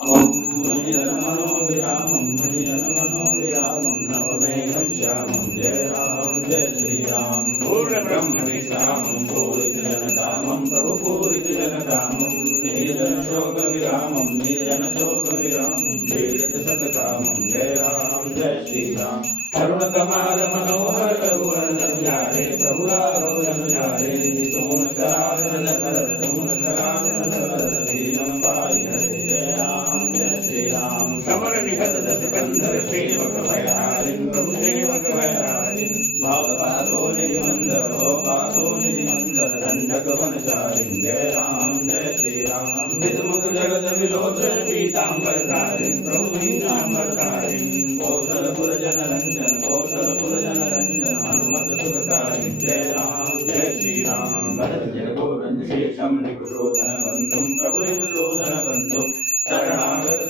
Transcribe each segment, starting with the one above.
मुनिजनमनोविरामं नवमेघं श्यामं जय राम जय श्री राम। पूर्णब्रह्म विश्रामं पूरितजनकामं प्रभु पूरितजनकामं निर्जनशोकविरामं निर्जनशोकविरामं पीडितशतकामं जय राम जय श्री राम। करुणकमाल मनोहर रघुवर रघुरारे प्रभु लालो रघुरारे तून सरासन करत तून सरासन करत दीनम पाई हरे जय राम जय श्री राम। समर निहत दस कंधर सेवक भयहारिन प्रभु सेवक भयहारिन भाव पातो निधि मंदर हो पातो निधि मंदर दंडक वनचारिन जय राम जय श्री राम। विदमुख जगत विलोचन पीतांबर धारिन प्रभु पीतांबर धारिन कौशलपुर जन रंजन कौशलपुर जन रंजन हनुमत सुखकारी जय राम जय श्री राम। भरत जन गोरंज शेषम निकुशोधन बंधुम प्रभु निकुशोधन बंधुम शरणागत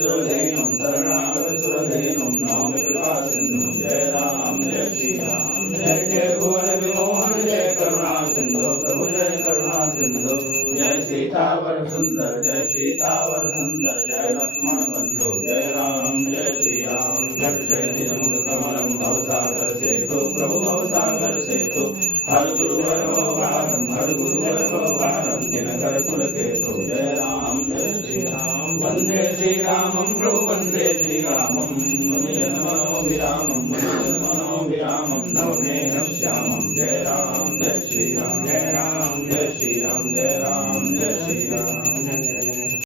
सुरधेनुम नौमि कृपा सिंधु जय राम जय श्री राम। जय जय भुवन विमोहन जय करुणा सिंधु प्रभु जय करुणा सिंधु जय सीतावर सुंदर जय लक्ष्मण बंधु जय राम जय श्री राम। जय कमलम भवसागर सेतु प्रभु भवसागर सेतु हर गुरुवर भारम दिनकर कुल केतु जय राम जय श्री राम। वंदे श्री रामं प्रभु वंदे श्री रामं